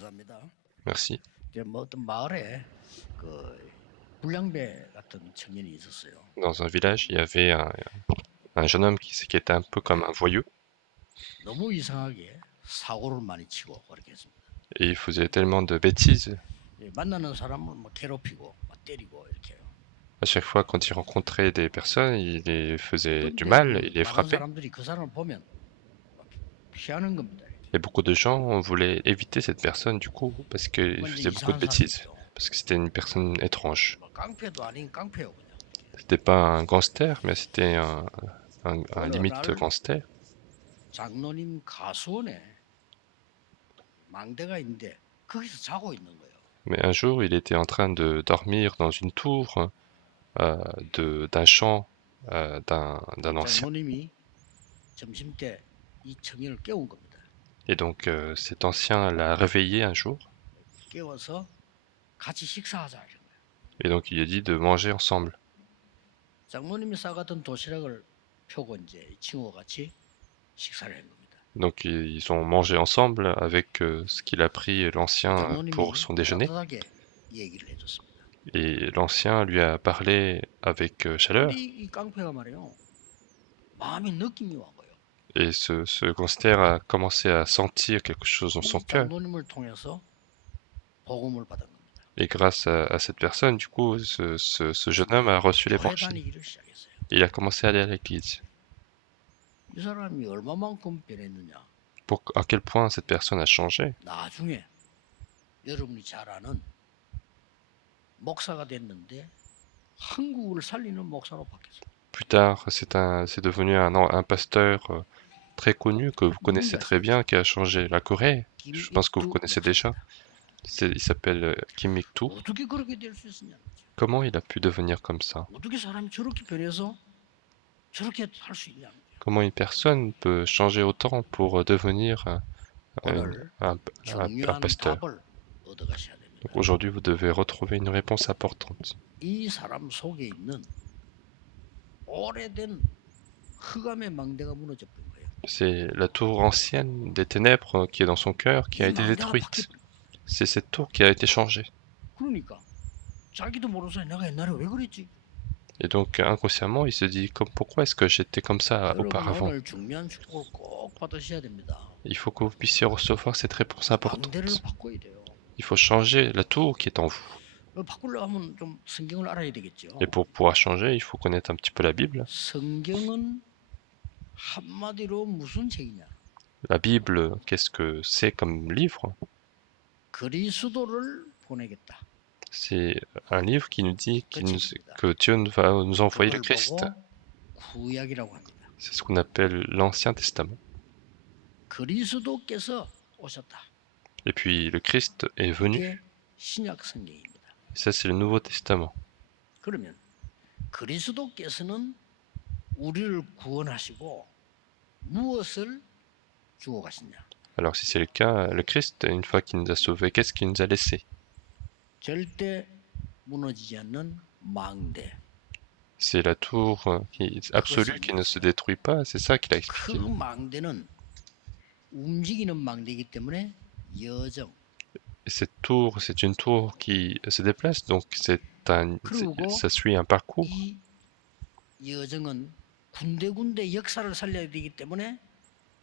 감사합니다. Merci. 이제 뭐 어떤 마을에 그 불량배 같은 청년이 있었어요. Dans un village, il y avait un jeune homme qui était un peu comme un voyou 너무 이상하게 사고를 많이 치고 그렇게 했습니다. et il faisait tellement de bêtises. 예, 만나는 사람을 막 괴롭히고 막 때리고 이렇게 해요. À chaque fois, quand il rencontrait des personnes, il les faisait du 그런데 mal, il 그 les 다른 frappait. 사람들이 그 사람을 보면 막 피하는 겁니다. Et beaucoup de gens voulaient éviter cette personne du coup parce qu'il 완전 faisait beaucoup de 이상한 bêtises, 사람이죠. parce que c'était une personne étrange. 뭐 깡패도 아닌 깡패요 그냥. C'était pas un gangster, mais c'était un 어느 limite 날 gangster. 장로님 가수원에 망대가 있는데 거기서 자고 있는 거예요. Mais un jour, il était en train de dormir dans une tour d'un champ d'un ancien. 장로님이 점심 때 이 청년을 깨운 겁니다. Et donc cet ancien l'a réveillé un jour, 깨워서 같이 식사하자 이런 거예요. et donc il lui a dit de manger ensemble. 장모님이 싸갔던 도시락을 펴고 이제 이 친구와 같이 식사를 한 겁니다. Donc ils ont mangé ensemble avec ce qu'il a pris l'ancien pour 장모님이 son déjeuner. 따뜻하게 얘기를 해줬습니다. Et l'ancien lui a parlé avec chaleur. 근데 이 깡패가 말이에요. 마음에 느낌이 와 거예요. Et ce gangster a commencé à sentir quelque chose dans son cœur. 장모님을 통해서 복음을 받은 겁니다. Et grâce à cette personne, du coup, ce jeune homme a reçu 교회 l'évangile. 다니기를 시작했어요. Il a commencé à aller à l'église. 이 사람이 얼마만큼 변했느냐. À quel point cette personne a changé. 나중에 여러분이 잘 아는 목사가 됐는데 한국을 살리는 목사로 바뀌었어요. Plus tard, c'est devenu un pasteur très connu que vous connaissez très bien, qui a changé la Corée. Je pense que vous connaissez déjà. Il s'appelle Kim Ik-tu. 어떻게 그렇게 될 수 있었냐? Comment il a pu devenir comme ça? 어떻게 사람이 저렇게 변해서 저렇게 할 수 있냐? Comment une personne peut changer autant pour devenir 오늘 un 중요한 pasteur? 답을 얻어가셔야 됩니다. Donc aujourd'hui, vous devez retrouver une réponse importante. 이 사람 속에 있는 오래된 흑암의 망대가 무너졌던 거예요. C'est la tour ancienne des ténèbres qui est dans son cœur qui a 이 été 망대가 détruite. 바뀌... C'est cette tour qui a été changée. 그러니까 자기도 모르는 사이 내가 옛날에 왜 그랬지? Et donc inconsciemment, il se dit pourquoi est-ce que j'étais comme ça 여러분 auparavant? 오늘 중요한 축복을 꼭 받으셔야 됩니다. Il faut que vous puissiez recevoir cette réponse importante. 망대를 바꿔야 돼요. Il faut changer la tour qui est en vous. 바꾸려고 하면 좀 성경을 알아야 되겠죠. Et pour pouvoir changer, il faut connaître un petit peu la Bible. 성경은 한마디로 무슨 책이냐? La Bible, qu'est-ce que c'est comme livre? 그리스도를 보내겠다. C'est un livre qui nous dit que Dieu va nous envoyer le Christ. 구약이라고 합니다. C'est ce qu'on appelle l'Ancien Testament. 그리스도께서 오셨다. Et puis le Christ est venu. 이게 신약 성경입니다. Ça, c'est le Nouveau Testament. 그러면 그리스도께서는 우리를 구원하시고 무엇을 주고 가시냐? Alors si c'est le cas, le Christ, une fois qu'il nous a sauvés, qu'est-ce qu'il nous a laissé? 절대 무너지지 않는 망대. C'est la tour absolue qui ne se détruit pas, c'est ça qu'il a expliqué. 그 망대는 움직이는 망대이기 때문에 여정. Et cette tour, c'est une tour qui se déplace, donc ça suit un parcours. 이 여정은 군데군데 역사를 살려야 되기 때문에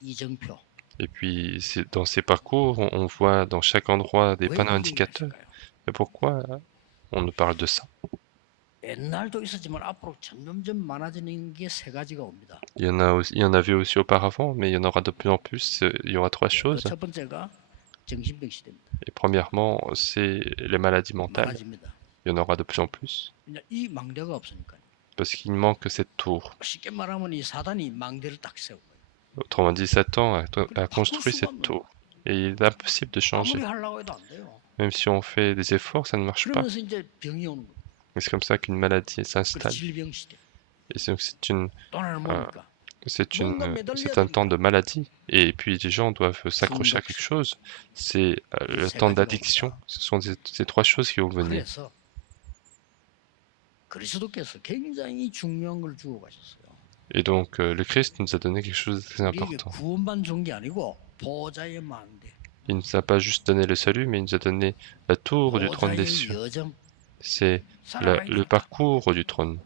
이정표. Et puis dans ces parcours, on voit dans chaque endroit des panneaux indicateurs. Mais pourquoi on nous parle de ça? 옛날도 있었지만 앞으로 점점점 많아지는 게 세 가지가 옵니다. Il y en avait aussi auparavant, mais il y en aura de plus en plus. Il y aura trois choses. 첫 번째가 정신병 시대입니다. Et premièrement, c'est les maladies mentales. 많아집니다. Il y en aura de plus en plus. 이 망대가 없으니까요. Parce qu'il manque cette tour. 쉽게 말하면 이 사단이 망대를 딱 세운 거예요. Autrement dit, Satan a construit cette tour. Et il est impossible de changer. 아무리 하려고 해도 안 돼요. Même si on fait des efforts, ça ne marche pas. 그러면서 이제 병이 오는 거예요. Et c'est comme ça qu'une maladie s'installe. 질병 시대. Et donc 또 하나는 뭡니까? c'est un temps de maladie. Et puis les gens doivent s'accrocher à quelque chose. C'est le temps d'addiction. Ce sont ces trois choses qui vont venir. 그래서 그리스도께서 굉장히 중요한 걸 주고 가셨어요. Et donc le Christ nous a donné quelque chose de très important. 구원만 준 게 아니고 보좌의 망대. Il ne nous a pas juste donné le salut, mais il nous a donné la tour du trône des 보좌의 cieux. 여정 C'est 살아가야 le 되니까 parcours du trône.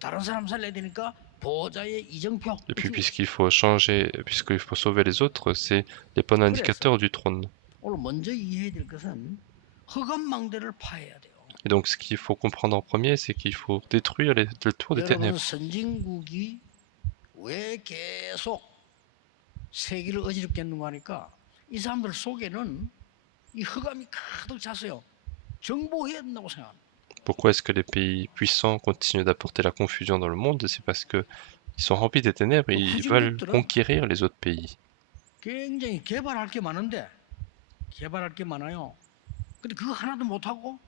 다른 사람 살려야 되니까 보좌의 이정표. Et puis, 그치? puisqu'il faut changer, puisqu'il faut sauver les autres, c'est les points 그래서 indicateurs du trône. 오늘 먼저 이해해야 될 것은 흑암망대를 파해야 돼요. Et donc, ce qu'il faut comprendre en premier, c'est qu'il faut détruire le tour des 여러분 ténèbres. 선진국이 왜 계속 세계를 어지럽게 했는가 하니까 이 사람들 속에는 이 흑암이 가득 찼어요. 정복해야 된다고 생각합니다. Pourquoi est-ce que les pays puissants continuent d'apporter la confusion dans le monde? C'est parce que ils sont remplis des ténèbres et ils veulent conquérir les autres pays. 굉장히 개발할 게 많은데 개발할 게 많아요. 근데 그거 하나도 못하고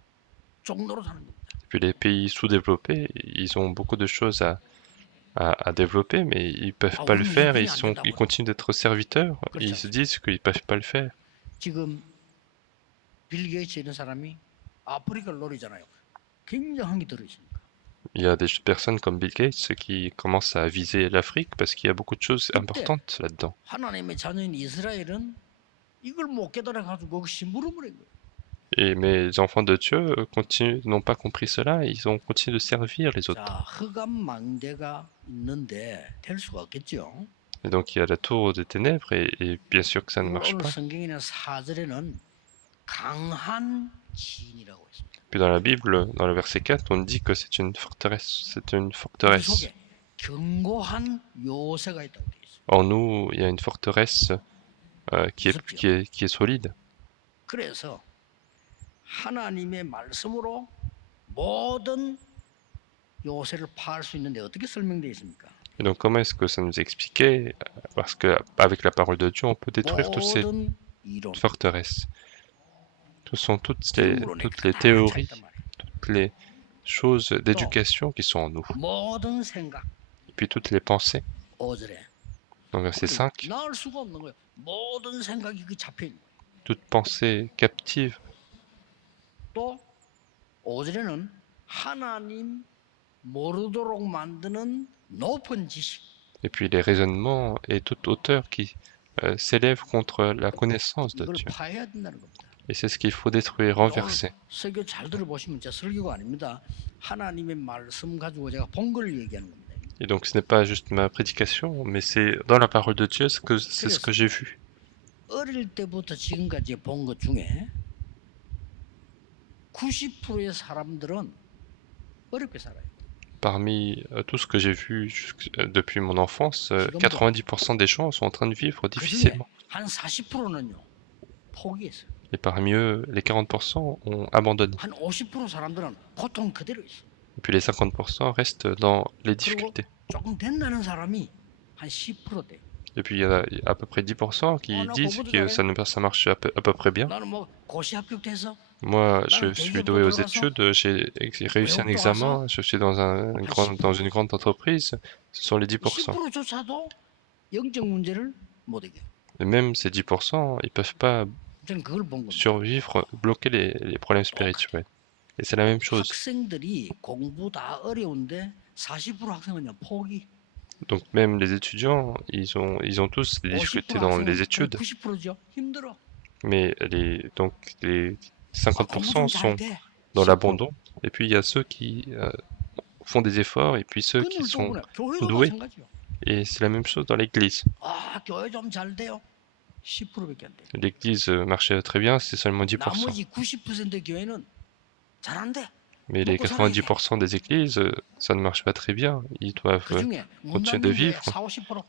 종로로 사는 겁니다. Et puis les pays sous-développés, ils ont beaucoup de choses à développer, mais ils peuvent pas le faire et ils continuent d'être serviteurs. Et ils se disent qu'ils peuvent pas le faire. 지금 빌 게이츠 이런 사람이 아프리카를 노리잖아요. 굉장한 게 들어 있습니다. Il y a des personnes comme Bill Gates qui commencent à viser l'Afrique parce qu'il y a beaucoup de choses importantes là-dedans. 하나님의 자녀인 이스라엘은 이걸 못 깨달아 가지고 심부름 버린 거예요. Et mes enfants de Dieu n'ont pas compris cela, ils ont continué de servir les autres. 자, 흑암망대가 있는데 될 수가 없겠죠. Et donc il y a la tour des ténèbres et bien sûr que ça ne marche 오늘 pas. 성경에는 4절에는 강한 지인이라고 했습니다. Puis dans la Bible, dans le verset 4, on dit que c'est une forteresse. C'est une forteresse. 속에 견고한 요새가 있다고 되어 있어요. En nous, il y a une forteresse qui est solide. 그래서 하나님의 말씀으로 모든 요새를 파할 수 있는데 어떻게 설명되어 있습니까? Et donc comment est-ce que ça nous est expliqué? Parce que avec la parole de Dieu, on peut détruire toutes ces 모든 이론, forteresses. Ce sont toutes les 다 théories, 차있단 말이에요. toutes les choses d'éducation qui sont en nous. 모든 생각, Et puis toutes les pensées. 5절에 Dans verset 5, 나을 수가 없는 거예요. 모든 생각이 그 잡혀 있는 거예요. toute pensée captive. 또 5절에는 하나님 모르도록 만드는 높은 지식. Et puis les raisonnements et toute hauteur qui s'élèvent contre la connaissance de 이걸 Dieu. 파해야 된다는 겁니다. Et c'est ce qu'il faut détruire, renverser. 설교 잘 들어보시면 제 설교가 아닙니다. 하나님의 말씀 가지고 제가 본 걸 얘기하는 겁니다. Et donc ce n'est pas juste ma prédication, mais c'est dans la parole de Dieu, c'est ce que j'ai vu. 어릴 때부터 지금까지 본 것 중에 90%의 사람들은 어렵게 살아요. Parmi tout ce que j'ai vu depuis mon enfance, 90% des gens sont en train de vivre difficilement. 한 40%는요 포기했어요. Et parmi eux, les 40% ont abandonné. 한 50% 사람들은 고통 그대로 있어요. Et puis les 50% restent dans les difficultés. 조금 된다는 사람이 한 10% 돼요. Et puis il y a à peu près 10% qui disent que ça marche à peu près bien. 나는 뭐 고시 합격돼서 Moi, je suis doué aux études, j'ai réussi un examen, je suis dans une grande entreprise, ce sont les 10%. 10%조차도 영적 문제를 못 이겨요. Et même ces 10%, ils peuvent pas 저는 그걸 본 겁니다. survivre, bloquer les problèmes spirituels. Et c'est la même chose. 학생들이 공부 다 어려운데 40% 학생은요 포기. Donc même les étudiants, ils ont tous des difficultés dans les études. 90%죠. 힘들어. Mais les 50% sont dans l'abandon. Et puis il y a ceux qui font des efforts et puis ceux qui sont doués. Et c'est la même chose dans l'église. 아, 교회 좀 잘 돼요. 10%밖에 안 돼요. L'église marchait très bien, c'est seulement 10%. 나머지 90% 교회는 잘 안 돼. Mais les 90% des églises, ça ne marche pas très bien. Ils doivent 그중에 continuer de vivre. 40-50%.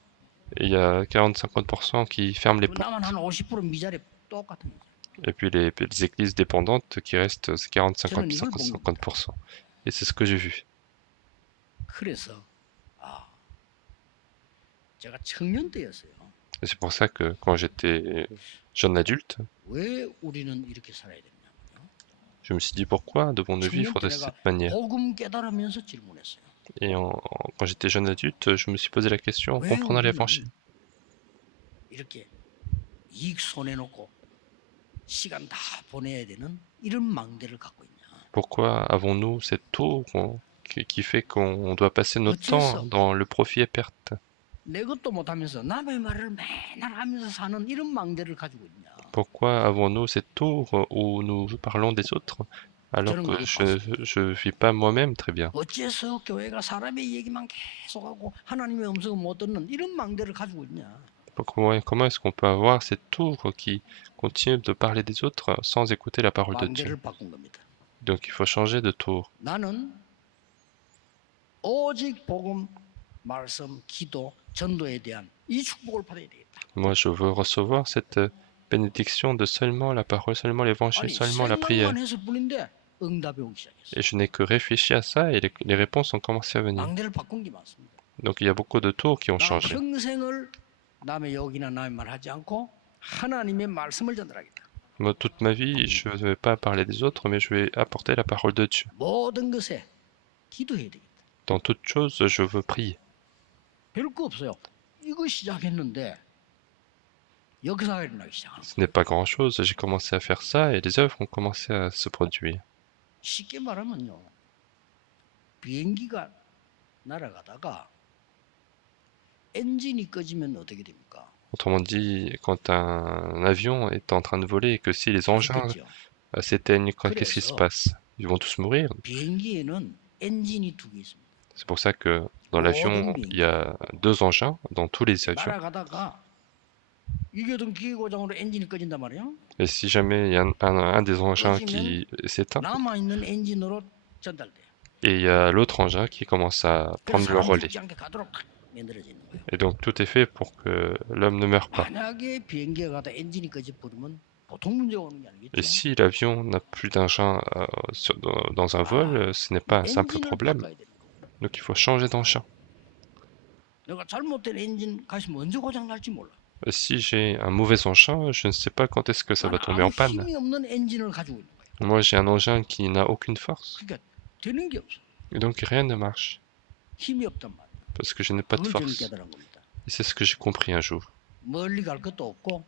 Et il y a 40-50% qui ferment les portes. 남은 한 50% 미자리 똑같은 거죠. Et puis les églises dépendantes qui restent, c'est 40-50%. Et c'est ce que j'ai vu. 그래서 제가 청년 때였어요. Et c'est pour ça que quand j'étais jeune adulte, 왜 우리는 이렇게 살아야 되냐면요. je me suis dit pourquoi devons-nous vivre de cette manière. 복음 깨달으면서 질문했어요. Et quand j'étais jeune adulte, je me suis posé la question en comprenant l'évangile. 이렇게 이익 손에 놓고 시간 다 보내야 되는 이런 망대를 갖고 있냐. Pourquoi avons-nous cette tour qui fait qu'on doit passer notre temps dans le profit et perte? 내 것도 못하면서 남의 말을 맨날 하면서 사는 이런 망대를 가지고 있냐. Pourquoi avons-nous cette tour où nous parlons des autres alors 저는 que 그걸 봤습니다. je vis pas moi-même très bien? 어째서 교회가 사람의 얘기만 계속하고 하나님의 음성을 못 듣는 이런 망대를 가지고 있냐? Comment est-ce qu'on peut avoir cette tour qui continue de parler des autres sans écouter la parole de Dieu? 망대를 바꾼 겁니다. Donc il faut changer de tour. 나는 오직 복음, 말씀, 기도, 전도에 대한 이 축복을 받아야 되겠다. Moi, je veux recevoir cette bénédiction de seulement la parole, seulement l'évangile, 아니 seulement la prière. 생각만 했을 뿐인데 응답이 오기 시작했어요. Et je n'ai que réfléchi à ça et les réponses ont commencé à venir. 망대를 바꾼 게 많습니다. Donc il y a beaucoup de tours qui ont 나 changé. 평생을 남의 욕이나 남의 말 하지 않고 하나님의 말씀을 전달하겠다. Moi, toute ma vie, je ne vais pas parler des autres, mais je vais apporter la parole de Dieu. 모든 것에 기도해야 되겠다. Dans toute chose, je veux prier. 별거 없어요. 이거 시작했는데 역사가 일어나기 시작합니다. Ce n'est pas grand-chose, j'ai commencé à faire ça et les œuvres ont commencé à se produire. 쉽게 말하면요. 비행기가 날아가다가 엔진이 꺼지면 어떻게 됩니까? Autrement dit, quand un avion est en train de voler et que si les engins 죽겠죠. s'éteignent, qu'est-ce qui se passe? Ils vont tous mourir. 비행기에는 엔진이 두 개 있습니다. C'est pour ça que dans l'avion, il y a deux engins, dans tous les avions. 날아가다가 이교동 기계고장으로 엔진이 꺼진단 말이에요. Et si jamais il y a un des engins qui s'éteint, 남아 있는 엔진으로 전달돼요. et il y a l'autre engin qui commence à prendre le 사람 relais. 죽지 않게 가도록 탁 만들어지는 거예요. Et donc tout est fait pour que l'homme ne meure pas. 만약에 비행기가 가다 엔진이 꺼져 버리면 보통 문제가 오는 게 Et 아니겠죠. si l'avion n'a plus d'engin dans un vol, ce n'est pas un simple 엔진을 problème. 바꿔야 되는 거예요. Donc il faut changer d'engin. 내가 잘못된 엔진 가시면 언제 고장 날지 몰라. Si j'ai un mauvais engin, je ne sais pas quand est-ce que ça va 나는 tomber en 아무 panne. 힘이 없는 엔진을 가지고 있는 거예요. Moi, j'ai un engin qui n'a aucune force. 그러니까 되는 게 없어. Et donc rien ne marche. 힘이 없단 말이에요. Parce que je n'ai pas de 그걸 저는 force. 깨달은 겁니다. Et c'est ce que j'ai compris un jour. 멀리 갈 것도 없고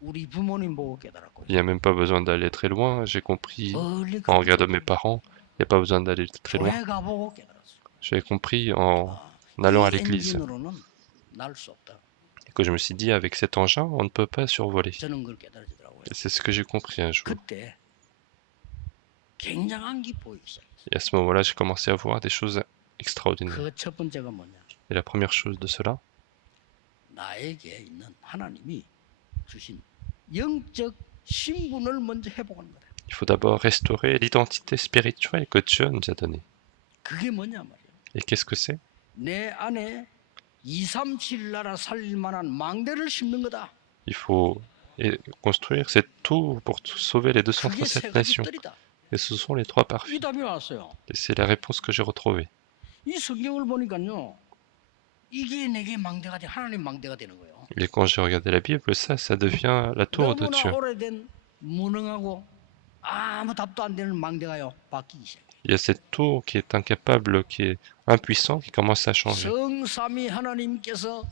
우리 부모님 보고 깨달았고요. Il n'y a même pas besoin d'aller très loin. J'ai compris 멀리 en 갈 regardant 것도 mes parents. Il n'y a pas besoin d'aller très loin. 교회 가보고 깨달았어요. J'avais compris en allant à 이 l'église. 엔진으로는 날 수 없다. Que je me suis dit, avec cet engin, on ne peut pas survoler. 저는 그걸 깨달아지더라고요. Et c'est ce que j'ai compris un jour. 그때 굉장한 게 보이기 시작했어요. Et à ce moment-là, j'ai commencé à voir des choses extraordinaires. 그 첫 번째가 뭐냐? Et la première chose de cela, 나에게 있는 하나님이 주신 영적 신분을 먼저 회복하는 거다. il faut d'abord restaurer l'identité spirituelle que Dieu nous a donnée. 그게 뭐냐 말이야. Et qu'est-ce que c'est? 내 안에 237 나라 살릴 만한 망대를 심는 거다. Il faut construire cette tour pour sauver les 그게 237 세 가지 nations. 뜰이다. Et ce sont les trois parfaits. 이 답이 왔어요. Et c'est la réponse que j'ai retrouvée. 이 성경을 보니까요. 이게 내게 망대가 돼 하나님 망대가 되는 거예요. Et quand j'ai regardé la Bible, ça devient la tour de 너무나 Dieu. 오래된 무능하고 아무 답도 안 되는 망대가요 바뀌기 시작해. Il y a cette tour qui est incapable, qui est impuissant, qui commence à changer. 성삼위 하나님께서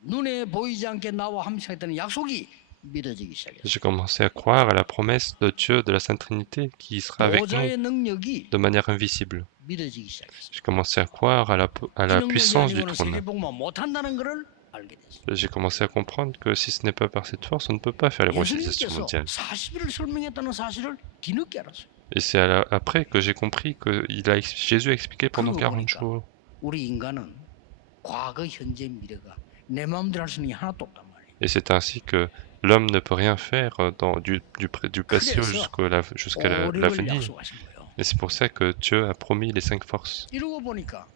눈에 보이지 않게 나와 함께했다는 약속이 믿어지기 시작했어요. J'ai commencé à croire à la promesse de Dieu, de la Sainte Trinité, qui sera avec nous 보좌의 능력이 de manière invisible. 믿어지기 시작했어요. J'ai commencé à croire à la 이 능력이 puissance du 아니고는 trône. 세계복음화 못한다는 것을 알게 됐어요. J'ai commencé à comprendre que si ce n'est pas par cette force, on ne peut pas faire l'évangélisation 예수님께서 mondiale. 40일을 설명했다는 사실을 뒤늦게 알았어요. Et c'est après que j'ai compris que Jésus a expliqué pendant 40 jours. 우리 인간은 과거, 현재, 미래가 내 마음대로 할 수 있는 게 하나도 없단 말이에요. Et c'est ainsi que l'homme ne peut rien faire du passé jusqu'à 오력을 l'avenir. 약속하신 거예요. Et c'est pour ça que Dieu a promis les 5 forces. 이러고 보니까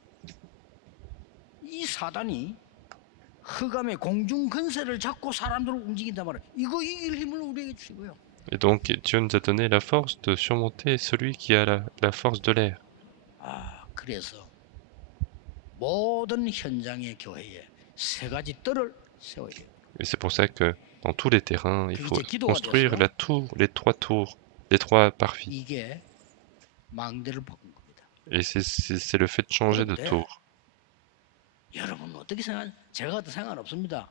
이 사단이 흑암의 공중 근세를 잡고 사람들을 움직인단 말이에요. 이거 이길 힘을 우리에게 주고요. Et donc Dieu nous a donné la force de surmonter celui qui a la force de l'air. 아, 그래서 모든 현장의 교회에 세 가지 뜰을 세워야 돼요. Et c'est pour ça que dans tous les terrains, il faut 기도가 construire 됐어요. la tour, les trois tours, les trois parvis. 이게 망대를 바꾼 겁니다. Et c'est le fait de changer de 그런데 tour. 여러분 어떻게 생각? 제가 도 상관없습니다.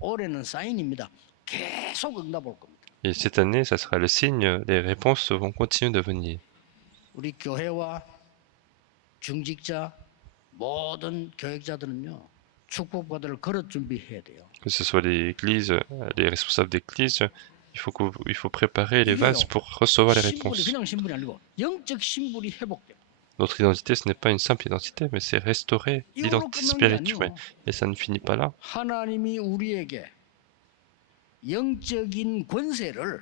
올해는 사인입니다. 계속 응답 올 겁니다. Et cette année, ça sera le signe, les réponses vont continuer de venir. 우리 교회와 중직자 모든 교역자들은요 축복받을 그릇 준비해야 돼요. Que ce soit l'église, les responsables d'église, il faut préparer les vases 이게요. pour recevoir les 신분이 réponses. 그냥 신분이 아니고 영적 신분이 회복돼요. Notre identité, ce n'est pas une simple identité, mais c'est restaurer 이걸로 l'identité 끝난 게 spirituelle. 아니요. Et ça ne finit pas là. 하나님이 우리에게 영적인 권세를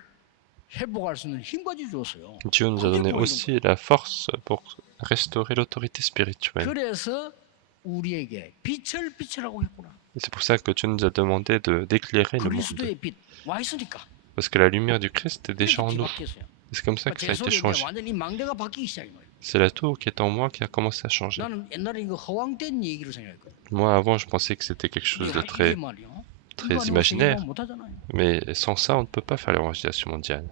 회복할 수 있는 힘까지 줬어요. Dieu nous a 그게 donné 보이는 aussi 거예요. la force pour restaurer l'autorité spirituelle. 그래서 우리에게 빛을 비추라고 했구나. Et c'est pour ça que Dieu nous a demandé d'éclairer le monde. 그리스도의 빛 와 있으니까. Parce que la lumière du Christ est déjà en nous. 뒤바뀌었어요. Et c'est comme ça que ça a 제 été 속에 이제 changé. 완전히 망대가 바뀌기 시작인 거예요. C'est la tour qui est en moi qui a commencé à changer. 나는 옛날에 이거 허황된 얘기로 생각했거든. Moi, avant, je pensais que c'était quelque chose de 이게 말이요. très 이거 아니면 imaginaire. 세계관 못하잖아요. Mais sans ça, on ne peut pas faire l'évangélisation mondiale.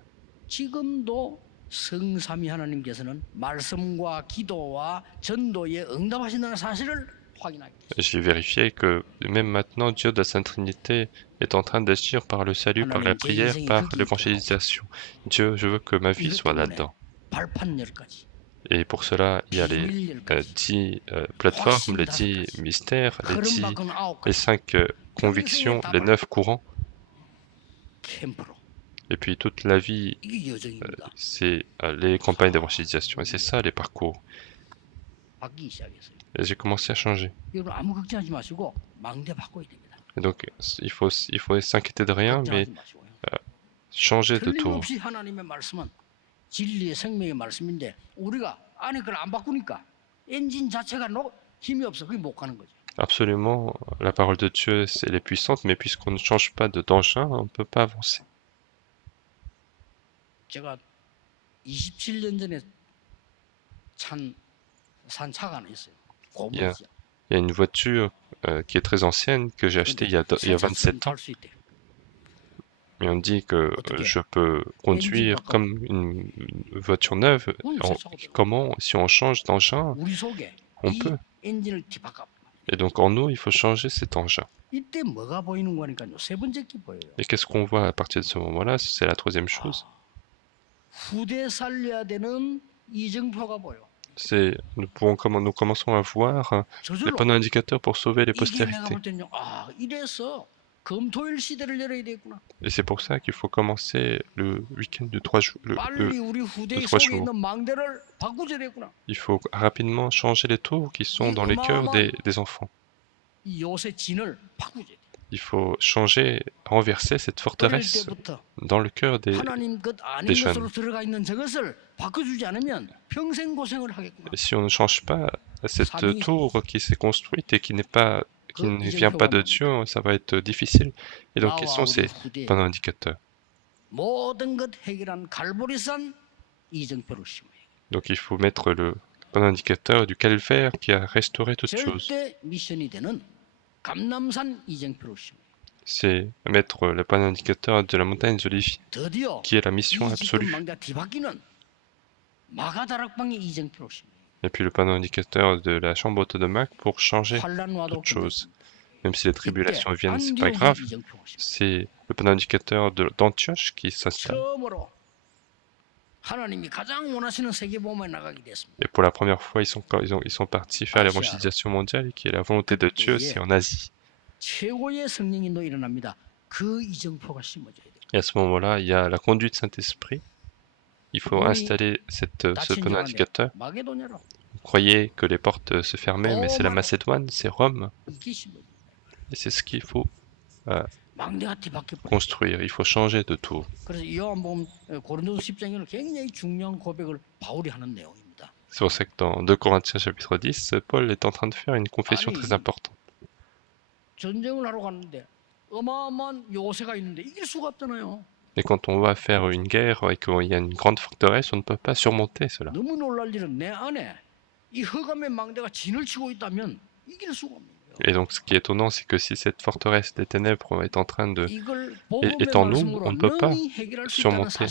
지금도 성삼위 하나님께서는 말씀과 기도와 전도에 응답하신다는 사실을 확인하게 됐어요. J'ai vérifié que même maintenant, Dieu de la Sainte Trinité est en train d'agir par le salut, par la prière, par l'évangélisation. Dieu, je veux que ma vie soit là-dedans. 발판열까지. Et pour cela, il y a les 10 plateformes, les 10 mystères, les 5 convictions, les 9 courants. 캠프로. Et puis toute la vie, 이게 여정입니다. c'est les campagnes d'évangélisation. Et c'est ça les parcours. 바뀌기 시작했어요. Et j'ai commencé à changer. 여러분 아무 걱정하지 마시고 망대 바꿔야 됩니다. Et donc il faut s'inquiéter de rien, mais 걱정하지 마시고요. changer de tour. 틀림없이 하나님의 말씀은 진리의 생명의 말씀인데 우리가 안에 그걸 안 바꾸니까 엔진 자체가 힘이 없어. 그게 못 가는 거죠. Absolument, la parole de Dieu, elle est puissante, mais puisqu'on ne change pas d'engin, on ne peut pas avancer. 제가 27년 전에 산 차가 하나 있어요. Il y a une voiture qui est très ancienne que j'ai achetée il y a 27 ans. Et on dit que je peux conduire comme une voiture neuve. Comment, si on change d'engin, on peut. Et donc en nous, il faut changer cet engin. Et qu'est-ce qu'on voit à partir de ce moment-là? C'est la troisième chose. Nous commençons à voir les panneaux indicateurs pour sauver les postérités. Et c'est pour ça qu'il faut commencer le week-end de 3 jours. Il faut rapidement changer les tours qui sont dans les cœurs des enfants. Il faut changer, renverser cette forteresse dans le cœur des jeunes. Et si on ne change pas cette tour qui s'est construite et qui ne vient pas de Dieu, ça va être difficile. Et donc, quels sont ces panneaux indicateurs? Donc, il faut mettre le panneau indicateur du calvaire qui a restauré toutes choses. C'est mettre le panneau indicateur de la montagne des Oliviers, qui est la mission absolue. Et puis le panneau indicateur de la chambre haute de Mac pour changer toute chose. Même si les tribulations viennent, c'est pas grave. C'est le panneau indicateur d'Antioche qui s'installe. Et pour la première fois, ils sont partis faire l'évangélisation mondiale, qui est la volonté de Dieu, c'est en Asie. Et à ce moment-là, il y a la conduite Saint-Esprit. Il faut installer ce panneau indicateur. Vous croyez que les portes se fermaient, mais c'est la Macédoine, c'est Rome. Et c'est ce qu'il faut construire. Il faut changer de tour. C'est pour ça que dans 2 Corinthiens chapitre 10, Paul est en train de faire une confession très importante. Et quand on va faire une guerre et qu'il y a une grande forteresse, on ne peut pas surmonter cela. Et donc ce qui est étonnant, c'est que si cette forteresse des ténèbres est en nous, on ne peut pas surmonter.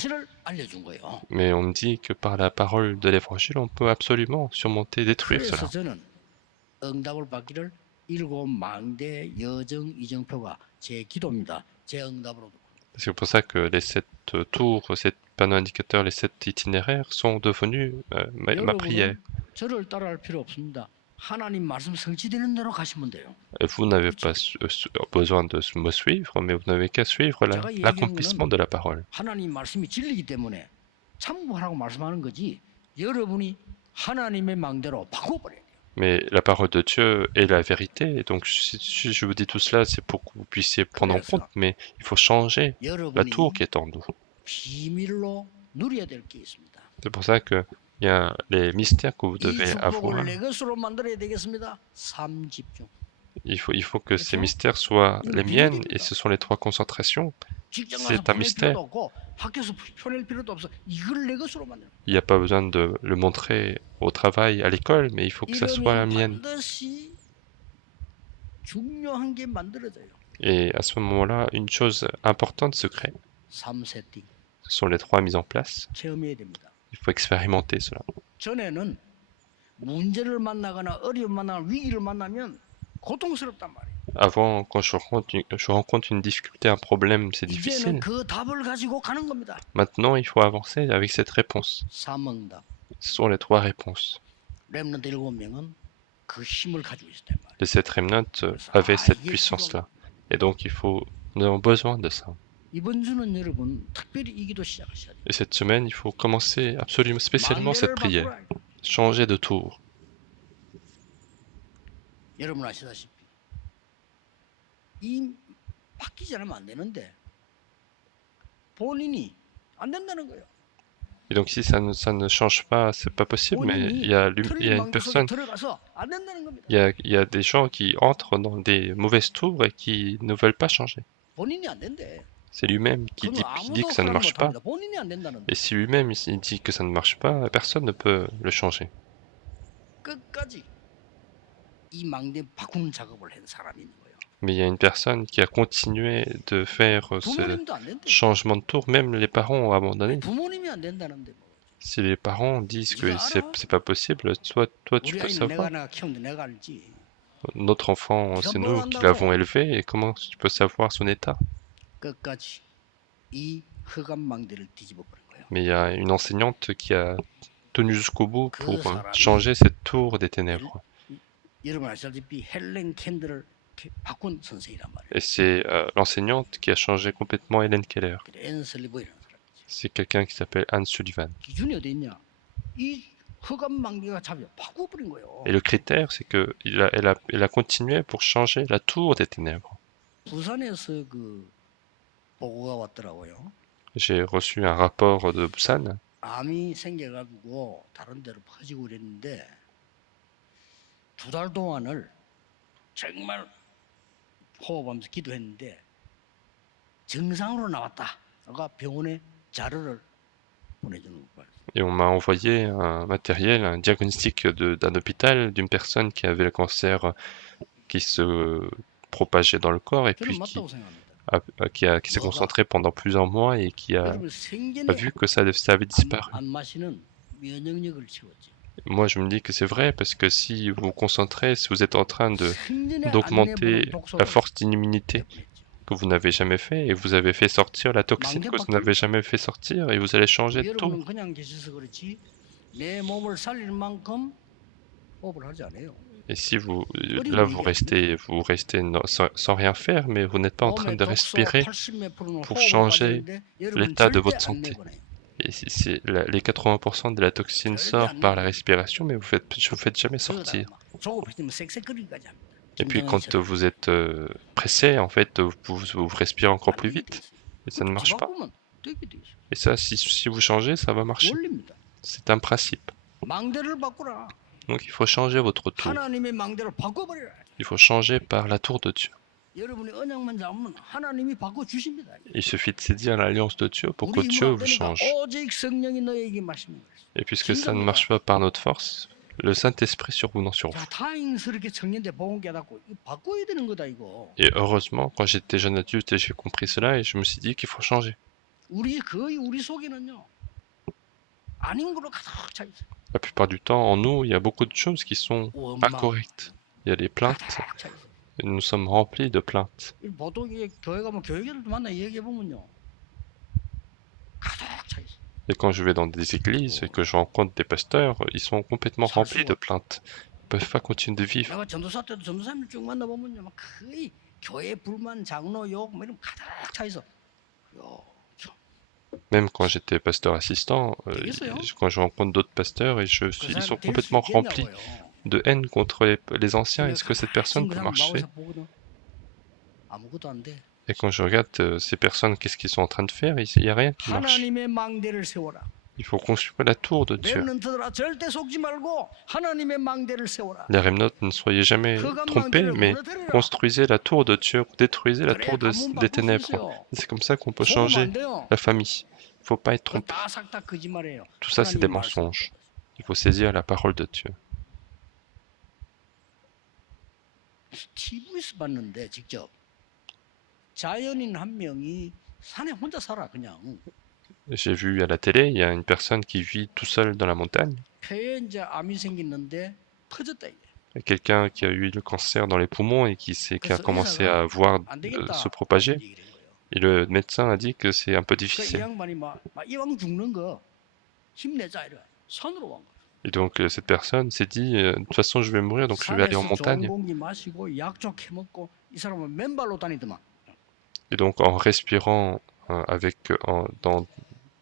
Mais on me dit que par la parole de l'évangile, on peut absolument surmonter, détruire cela. C'est pour ça que les 7 tours, 7 panneaux indicateurs, les 7 itinéraires sont devenus ma prière. 하나님 말씀 성취되는 대로 가시면 돼요. Et vous n'avez pas besoin de me suivre, mais vous n'avez qu'à suivre 제가 얘기한 l'accomplissement 거는 de la parole. 하나님 말씀이 진리이기 때문에 참고하라고 말씀하는 거지. 여러분이 하나님의 망대로 바꿔버려야 돼요. Mais la parole de Dieu est la vérité, et donc si je vous dis tout cela, c'est pour que vous puissiez prendre en compte, mais il faut changer la tour qui est en nous. 비밀로 누려야 될 게 있습니다. C'est pour ça qu'il y a les mystères que vous 이 devez avoir. 축복을 내 것으로 만들어야 되겠습니다. 삶 집중. Il faut que ces mystères soient les miennes, et ce sont les 3 concentrations. 직장 가서 C'est un 보낼 mystère. 필요도 없고 학교에서 펴낼 필요도 없어. 이걸 내 것으로 만들어. Il n'y a pas besoin de le montrer au travail, à l'école, mais il faut que ça soit la mienne. 반드시 중요한 게 만들어져요. Et à ce moment-là, une chose importante se crée. 3 세팅. Ce sont les 3 mises en place. 체험해야 됩니다. Il faut expérimenter cela. 전에는 문제를 만나거나 어려움 만나거나 위기를 만나면 고통스럽단 말이에요. Avant, quand je rencontre une difficulté, un problème, c'est difficile. 이제는 그 답을 가지고 가는 겁니다. Maintenant, il faut avancer avec cette réponse. 삼응답. Ce sont les 3 réponses. 렘넌트 7명은 그 힘을 가지고 있었단 말이에요. Les 7 remnants avaient cette puissance-là. Et donc, nous avons besoin de ça. 이번 주는 여러분 특별히 이 기도 시작하셔야 돼요. Et cette semaine, il faut commencer absolument, spécialement cette prière. Changer de tour. 여러분 아시다시피 이 바뀌지 않으면 안 되는데 본인이 안 된다는 거예요. Et donc si ça ne change pas, c'est pas possible, mais il y a une personne, il y a des gens qui entrent dans des mauvaises tours et qui ne veulent pas changer. C'est lui-même qui dit que ça ne marche pas. Et si lui-même il dit que ça ne marche pas, personne ne peut le changer. Mais il y a une personne qui a continué de faire ce changement de tour, même les parents ont abandonné. Si les parents disent que c'est pas possible, toi tu peux savoir. Notre enfant, c'est nous qui l'avons élevé, et comment tu peux savoir son état? Mais il y a une enseignante qui a tenu jusqu'au bout pour changer cette tour des ténèbres. Et c'est l'enseignante qui a changé complètement Helen Keller. C'est quelqu'un qui s'appelle Anne Sullivan. Et le critère, c'est qu'elle a continué pour changer la tour des ténèbres. J'ai reçu un rapport de Busan. 정말 호흡하면서 기도했는데 정상으로 나왔다. 내가 병원에 자료를 보내주는 거예요. Et on m'a envoyé un matériel, un diagnostic d'un hôpital d'une personne qui avait le cancer qui se propageait dans le corps et puis qui s'est concentré pendant plusieurs mois et qui a vu que ça avait disparu. Moi, je me dis que c'est vrai, parce que si vous vous concentrez, si vous êtes en train d'augmenter la force d'immunité que vous n'avez jamais fait, et vous avez fait sortir la toxine que vous n'avez jamais fait sortir, et vous allez changer de tout. Et si vous restez sans rien faire, mais vous n'êtes pas en train de respirer pour changer l'état de votre santé. Et les 80% de la toxine sort par la respiration, mais je ne vous faites jamais sortir. Et puis quand vous êtes pressé, en fait, vous respirez encore plus vite. Et ça ne marche pas. Et ça, si vous changez, ça va marcher. C'est un principe. Donc il faut changer votre tour. Il faut changer par la tour de Dieu. Il suffit de saisir l'alliance de Dieu pour que Dieu vous change. Et puisque ça ne marche pas par notre force, le Saint-Esprit survenant sur vous. Et heureusement, quand j'étais jeune adulte, j'ai compris cela et je me suis dit qu'il faut changer. La plupart du temps, en nous, il y a beaucoup de choses qui sont incorrectes. Il y a des plaintes. Et nous sommes remplis de plaintes. Et quand je vais dans des églises et que je rencontre des pasteurs, ils sont complètement remplis de plaintes. peuvent pas continuer de vivre. 내가 전도사 때도 전도사님을 쭉 만나보면요, 막 거의 교회 불만, 장로 욕, 뭐 이런 거 가득 차 있어. 야, 참. Même quand j'étais pasteur assistant, 되겠어요? quand je rencontre d'autres pasteurs et 그 ils sont 사람 될 수 complètement remplis 있겠냐고요. de haine contre les anciens. 내가 Est-ce que cette 가만히 personne 그 peut 사람 marcher? 마음에서 보거든. 아무것도 안 돼. Et quand je regarde ces personnes, qu'est-ce qu'ils sont en train de faire? Il n'y a rien qui marche. 하나님의 망대를 세워라. Il faut construire la tour de Dieu. 렘넌트들아 절대 속지 말고 하나님의 망대를 세워라. Les remnotes, ne soyez jamais trompés, mais construisez la tour de Dieu, détruisez la tour des ténèbres. C'est comme ça qu'on peut changer la famille. Il ne faut pas être trompé. 다싹다 거짓말이에요. Tout ça, c'est des mensonges. Il faut saisir la parole de Dieu. TV에서 봤는데 직접 자연인 한 명이 산에 혼자 살아 그냥. J'ai vu à la télé, il y a une personne qui vit tout seul dans la montagne. 폐에 이제 암이 생겼는데 퍼졌다 이게. Il y a quelqu'un qui a eu le cancer dans les poumons et qui a commencé à voir se propager. Et le médecin a dit que c'est un peu 그 이 difficile. 양반이 막 이왕 죽는 거 힘내자 이래. 산으로 간 거야. Et donc cette personne s'est dit, de toute façon je vais mourir, donc je vais aller en 산에서 좋은 montagne. 공기 마시고 약 좋게 먹고 이 사람은 맨발로 다니더만. Et donc en respirant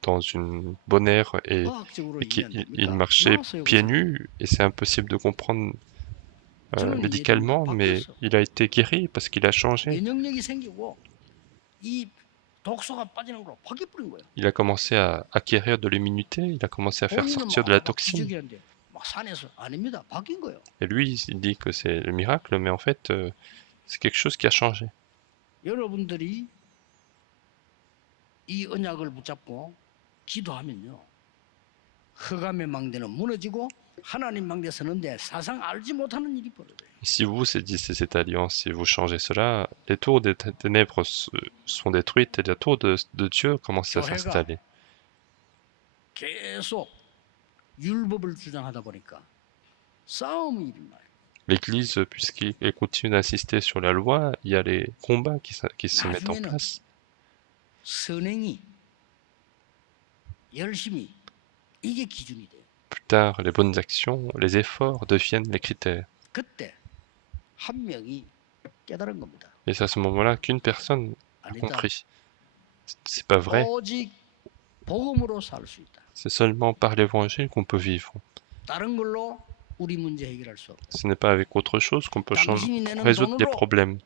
dans une bonne air et 과학적으로 qu'il 이해 안 il 됩니까? marchait 나왔어요, pieds 그거. nus et c'est impossible de comprendre 저는 médicalement, 이해됩니다. mais 바뀌었어. il a été guéri parce qu'il a changé. 면역력이 생기고 이 독소가 빠지는 걸로 바뀌어버린 거예요. Il a commencé à acquérir de l'immunité, il a commencé à faire 본인은 sortir de la 막 toxine. 기적이란데 막 산에서 아닙니다. 바뀐 거예요. Et lui, il dit que c'est le miracle, mais en fait, c'est quelque chose qui a changé. 여러분들이 이 언약을 붙잡고 기도하면요. 흑암의 망대는 무너지고 하나님 망대 서는데 사상 알지 못하는 일이 벌어져요. Si vous saisissez cette alliance, si vous changez cela, les tours des ténèbres sont détruites et la tour de Dieu commence à s'installer. 계속 율법을 주장하다 보니까 싸움이 일어나요. L'Église, puisqu'elle continue d'insister sur la loi, il y a les combats qui se mettent en 나중에는 place. 선행이 열심히 이게 기준이 돼요. Plus tard, les bonnes actions, les efforts deviennent les critères. 그때 한 명이 깨달은 겁니다. Et c'est à ce moment-là qu'une personne a 아니다. compris. C'est pas vrai, 오직 복음으로 살 수 있다. c'est seulement par l'évangile qu'on peut vivre. 다른 걸로 우리 문제 해결할 수 없다. Ce n'est pas avec autre chose qu'on peut résoudre les problèmes.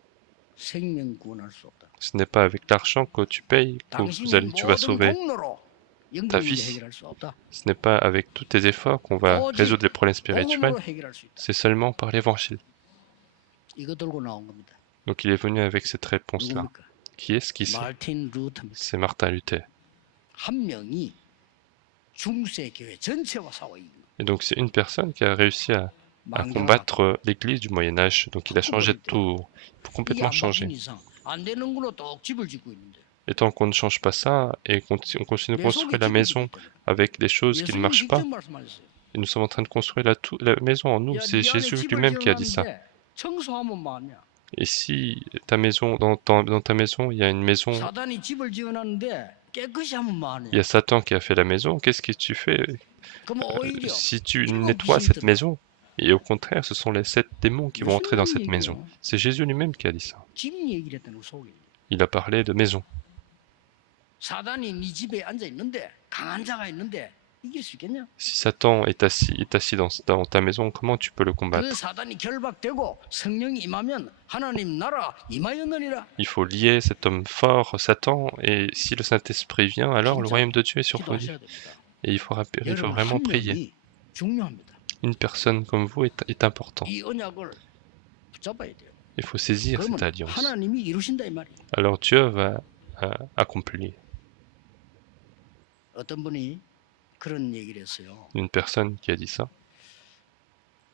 생명 구원할 수 없다. Ce n'est pas avec l'argent que tu payes que 당신의 tu vas 모든 sauver 공로로 영적 ta 문제 vie. 해결할 수 없다. Ce n'est pas avec tous tes efforts qu'on va résoudre les problèmes spirituels. 복음으로 해결할 수 있다. C'est seulement par l'évangile. 이거 들고 나온 겁니다. Donc il est venu avec cette réponse-là. 누굽니까? Qui est-ce qui c'est? 마틴 루터입니다. C'est Martin Luther. 한 명이 중세 교회 전체와 싸워 이긴 거예요. Et donc c'est une personne qui a réussi à combattre l'église du Moyen-Âge. Donc il a changé de tour. Il faut 이게 complètement 안 changer. 바뀐 이상 안 되는 걸로 또 집을 짓고 있는데. Et tant qu'on ne change pas ça et qu'on continue de 내 construire 속에 la 집을 maison 짓고 있거든. avec des choses qui ne 예수님이 marchent pas, 직접 말씀하셨어요. et nous sommes en train de construire la maison en nous, 야, c'est 네 안에 Jésus 집을 lui-même qui a dit ça. 지어놨는데 청소하면 뭐하냐? Et si ta maison, dans ta maison, il y a une maison, 사단이 집을 지어놨는데 깨끗이 하면 뭐하냐? il y a Satan qui a fait la maison, qu'est-ce que tu fais 그럼 오히려 si tu 일곱 nettoies 귀신이 cette 들어가. maison? Et au contraire, ce sont les 7 démons qui vont entrer dans cette maison. C'est Jésus lui-même qui a dit ça. 집 얘기를 했다는 거 속에. Il a parlé de maison. 사단이 네 집에 앉아 있는데 강한 자가 있는데 이길 수 있겠냐? Si Satan est assis dans ta maison, comment tu peux le combattre? 그 사단이 결박되고 성령이 임하면 하나님 나라 임하였느니라. Il faut lier cet homme fort, Satan, et si le Saint-Esprit vient, alors le royaume de Dieu est survenu. 기도하셔야 됩니다. Et il faut 여러분 vraiment 한 prier. 명이 중요합니다. Une personne comme vous est important. 이 언약을 붙잡아야 돼요. Il faut saisir 그러면 cette alliance. 하나님이 이루신다 이 말이에요. Alors Dieu va accomplir. 어떤 분이 그런 얘기를 했어요. Une personne qui a dit ça.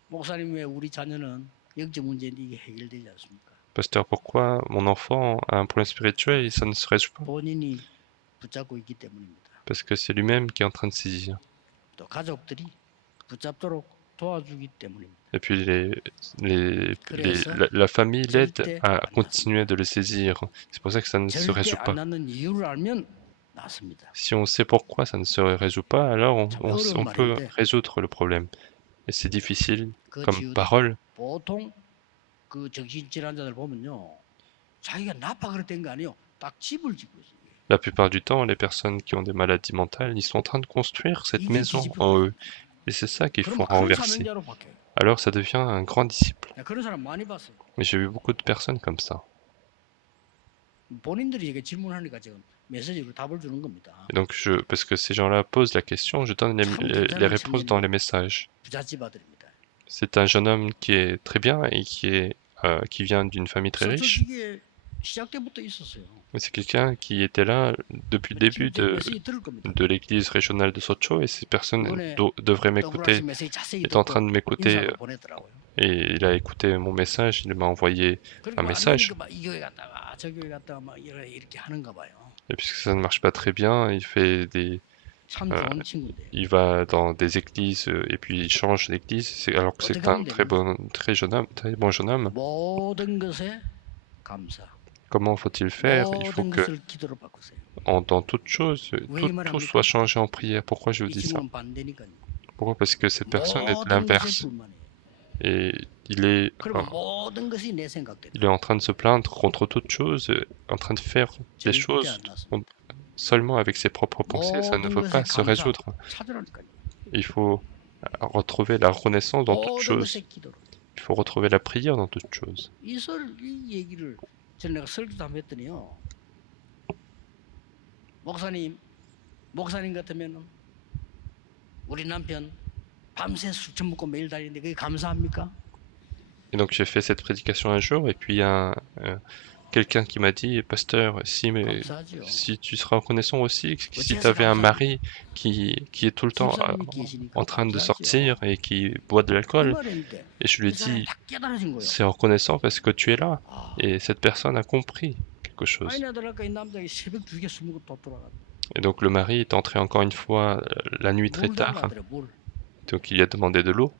목사님 왜 우리 자녀는 영적 문제인데 이게 해결되지 않습니까? Pasteur, pourquoi mon enfant a un problème spirituel et ça ne se résout pas? 본인이 붙잡고 있기 때문입니다. Parce que c'est lui-même qui est en train de saisir. 또 가족들이 붙잡도록 도와주기 때문입니다. Et puis la famille l'aide à continuer de le saisir. C'est pour ça que ça ne se 절대 résout 안 pas. 낫는 이유를 알면 낫습니다. Si on sait pourquoi ça ne se résout pas, alors on peut résoudre le problème. Et c'est difficile 그 comme 치유도 parole. 보통 그 정신질환자들 보면요, 자기가 나빠 그랬던 거 아니에요. 딱 집을 짓고 있어요. La plupart du temps, les personnes qui ont des maladies mentales, ils sont en train de construire cette 이게 maison 뒤집혀 en 버려요. eux. Et c'est ça qu'il faut 그러면 큰 renverser. 사명자로 바뀌어요. Alors ça devient un grand disciple. 네, 그런 사람 많이 봤어요. Mais j'ai vu beaucoup de personnes comme ça. 본인들이 이게 질문하니까 지금 메시지로 답을 주는 겁니다. Et donc, parce que ces gens-là posent la question, je donne les réponses dans les messages. 부잣집 아들입니다. C'est un jeune homme qui est très bien et qui vient d'une famille très riche. 서초지기에 시작 때부터 있었어요. Mais c'est quelqu'un qui était là depuis le début 지금 메시지 들을 겁니다. de l'église régionale de Socho et ces personnes 이번에 devraient m'écouter. 더불어서 메시지 자세히 Est en 듣고 train de m'écouter 인사도 보내더라고요. et il a écouté mon message, il m'a envoyé un 그리고 안 message. 되니까 막 이 교회 갔다가 저 교회 갔다가 막 이렇게 하는가 봐요. Et puisque ça ne marche pas très bien, 참 좋은 친구인데. il va dans des églises et puis il change d'église, alors que c'est un très bon jeune homme. 모든 것에 감사. Comment faut-il faire? Il faut 모든 que 것을 기도로 바꾸세요. dans toute chose, tout soit changé en prière. Pourquoi je vous 이 dis ça? 친구는 반대니까요. Pourquoi? Parce que cette personne est 모든 것에 l'inverse. 불만이에요. Et il est, 그리고 모든 것이 내 생각대로. il est en train de se plaindre contre toute chose, en train de faire des choses seulement avec ses propres pensées. Ça ne peut pas se résoudre. 찾으라니까요. Il faut retrouver la reconnaissance dans toute 모든 chose. 것에 기도로. Il faut retrouver la prière dans toute chose. 이 얘기를 전에 내가 설교도 한번 했더니요. 목사님 같으면 우리 남편 밤새 술 처먹고 매일 다니는데 그게 감사합니까? Et donc j'ai fait cette prédication un jour et puis il y a quelqu'un qui m'a dit, pasteur, si tu seras reconnaissant aussi, si tu avais un mari qui est tout le temps en train de sortir et qui boit de l'alcool, et je lui ai dit, c'est reconnaissant parce que tu es là. Et cette personne a compris quelque chose. Et donc le mari est entré encore une fois la nuit très tard. Donc il lui a demandé de l'eau.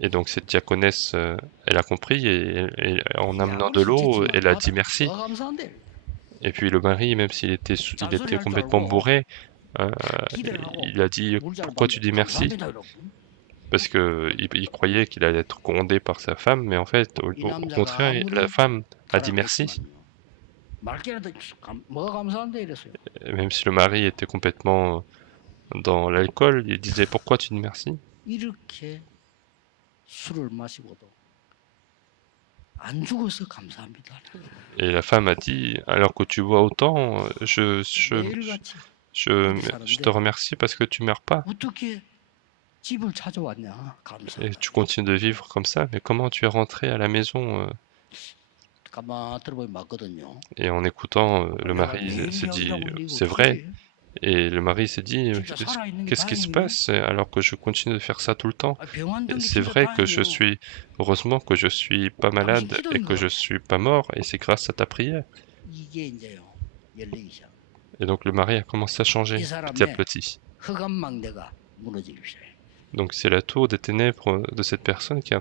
Et donc cette diaconesse, elle a compris et en amenant de l'eau, elle a dit merci. Et puis le mari, même s'il était complètement bourré, il a dit pourquoi tu dis merci? Parce que il croyait qu'il allait être grondé par sa femme, mais en fait, au contraire, la femme a dit merci. Et même si le mari était complètement dans l'alcool, il disait pourquoi tu dis merci? Et la femme a dit, alors que tu bois autant, je te remercie parce que tu meurs pas. Et tu continues de vivre comme ça, mais comment tu es rentré à la maison? Et en écoutant, le mari s'est dit, c'est vrai. Et le mari s'est dit, qu'est-ce qui se passe alors que je continue de faire ça tout le temps? C'est vrai que heureusement que je suis pas malade et que je suis pas mort, et c'est grâce à ta prière. Et donc le mari a commencé à changer petit à petit. Donc c'est la tour des ténèbres de cette personne qui a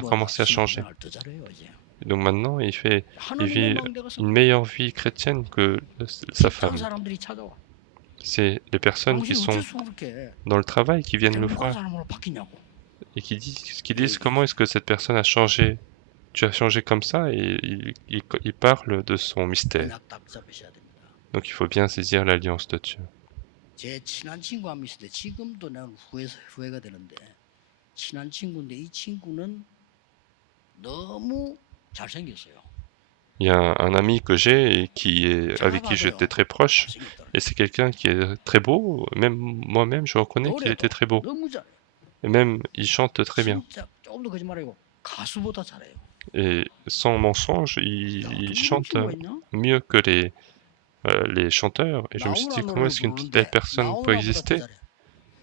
commencé à changer. Et donc maintenant il vit une meilleure vie chrétienne que sa femme. C'est les personnes qui sont dans le travail qui viennent le voir et qui disent comment est-ce que cette personne a changé. Tu as changé comme ça, et il parle de son mystère. Donc il faut bien saisir l'alliance de Dieu. Il y a un ami que j'ai avec qui j'étais très proche, et c'est quelqu'un qui est très beau. Même moi-même, je reconnais qu'il était très beau. Et même, il chante très bien. Et sans mensonge, il chante mieux que les chanteurs. Et je me suis dit, comment est-ce qu'une telle personne peut exister?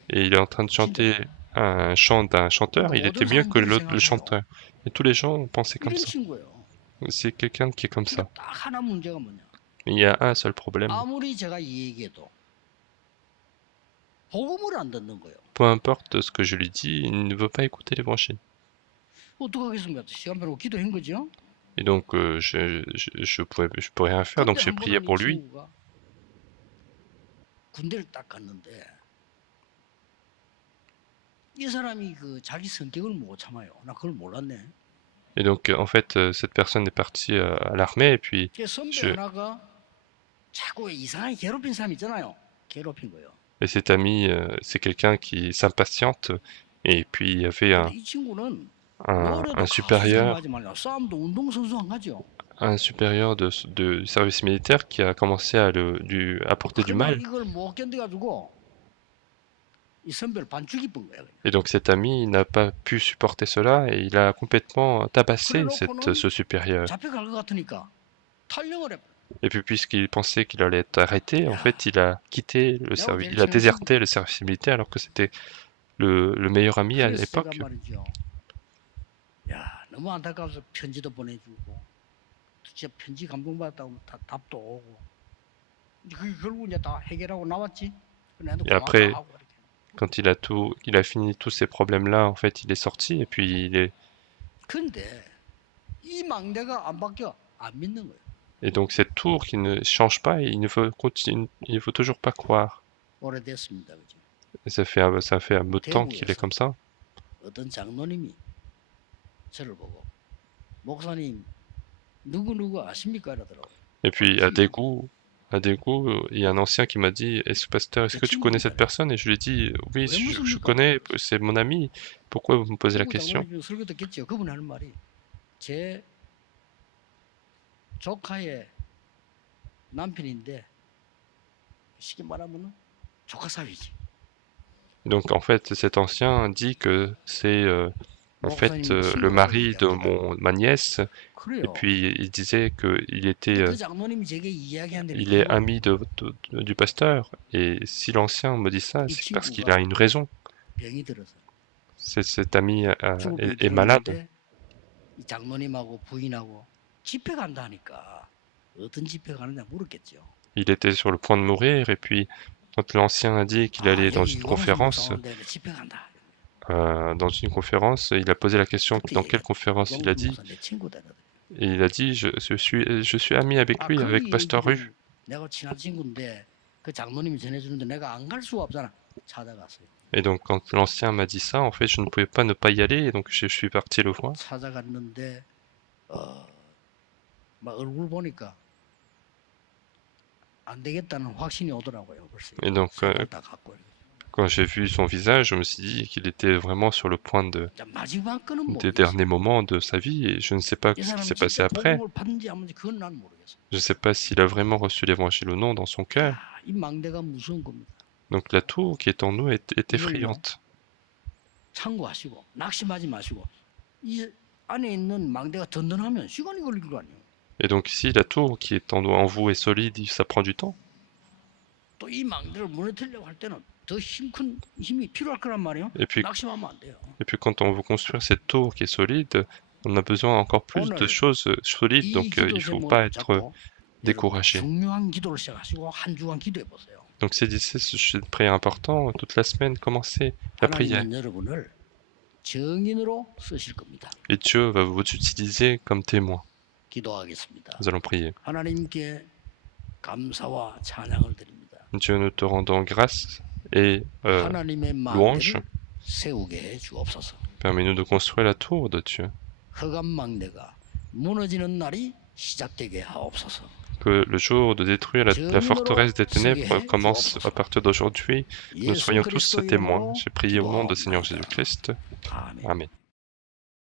Et il est en train de chanter un chant d'un chanteur, il était mieux que le chanteur. Et tous les gens pensaient comme ça. C'est quelqu'un qui est comme ça. Il y a un seul problème. Peu importe ce que je lui dis, il ne veut pas écouter l'évangile. Et donc je pourrais rien faire, donc j'ai prié pour lui. 군대를 딱 갔는데 이 사람이 그 자기 성격을 못 참아요. 나 그걸 몰랐네. Et donc, en fait, cette personne est partie à l'armée, et puis 제 선배 je, 하나가 자꾸 이상하게 괴롭힌 사람 있잖아요. 괴롭힌 거요. et cet ami, c'est quelqu'un qui s'impatiente, et puis il y avait 근데 이 친구는 un 노래도 가수 supérieur, 생각하지 말고 싸움도 운동선수 한 가죠. un supérieur de service militaire qui a commencé à lui apporter du 그러나 mal. 이걸 못 견뎌가지고 이 선배를 반죽이 본 거야. 그냥. Et donc cet ami n'a pas pu supporter cela, et il a complètement tabassé 그래놓고는 ce supérieur. 잡혀갈 것 같으니까 탈령을 해. Et puis puisqu'il pensait qu'il allait être arrêté, en 야, fait, il a quitté le 내가 service, 제일 il a 친한 친구. déserté le service militaire alors que c'était le meilleur ami à 그래서 제가 l'époque. 말이죠. 야, 너무 안타까워서 편지도 보내주고, 진짜 편지 감동받았다고 답도 오고. 그게 결국 이제 다 해결하고 나왔지. 나도 Et 고맙다 après, 하고 이렇게. quand il a fini tous ces problèmes-là, en fait, il est sorti, et puis 근데 이 망대가 안 바뀌어 안 믿는 거예요. et donc cette tour qui ne change pas, il ne veut il veut toujours pas croire. 오래됐습니다, 그죠? Et ça fait un bout de temps qu'il est comme ça. 어떤 장로님이 저를 보고 목사님 누구 아십니까? 이러더라고요. Et puis à Daegu, il y a un ancien qui m'a dit, pasteur, est-ce que tu connais cette personne? Et je lui ai dit, oui, je connais, c'est mon ami. Pourquoi vous me posez la question? 장로님 설교 듣겠죠. 그분이 하는 말이 제 조카의 남편인데 쉽게 말하면 조카 사위지. Donc en fait, cet ancien dit que c'est en fait le mari de ma nièce, et puis il disait qu'il était il est ami du pasteur, et si l'ancien me dit ça, c'est parce qu'il a une raison. Cet ami est malade. 이 장로님하고 부인하고 집회 간다니까 어떤 집회 가느냐 물었겠죠. Il était sur le point de mourir, et puis quand l'ancien a dit qu'il allait dans une conférence, il a posé la question dans quelle conférence il a dit, et il a dit je suis ami avec lui, avec Pasteur Ru. Et donc quand l'ancien m'a dit ça, en fait, je ne pouvais pas ne pas y aller, et donc je suis parti le voir. Et donc quand j'ai vu son visage, je me suis dit qu'il était vraiment sur le point des derniers moments de sa vie, et je ne sais pas ce qui s'est passé après. Je ne sais pas s'il a vraiment reçu l'évangile ou non dans son cœur. Donc la tour qui est en nous est effrayante. Et donc ici, la tour qui est en vous est solide, ça prend du temps. Et puis quand on veut construire cette tour qui est solide, on a besoin encore plus de choses solides, donc il ne faut pas être découragé. Donc c'est une prière importante, toute la semaine, commencez la prière. Et Dieu va vous utiliser comme témoin. Nous allons prier. Dieu, nous te rendons grâce et louange. Permets-nous de construire la tour de Dieu. Que le jour de détruire la forteresse des ténèbres commence à partir d'aujourd'hui. Nous soyons tous témoins. J'ai prié au nom du Seigneur Jésus-Christ. Amen.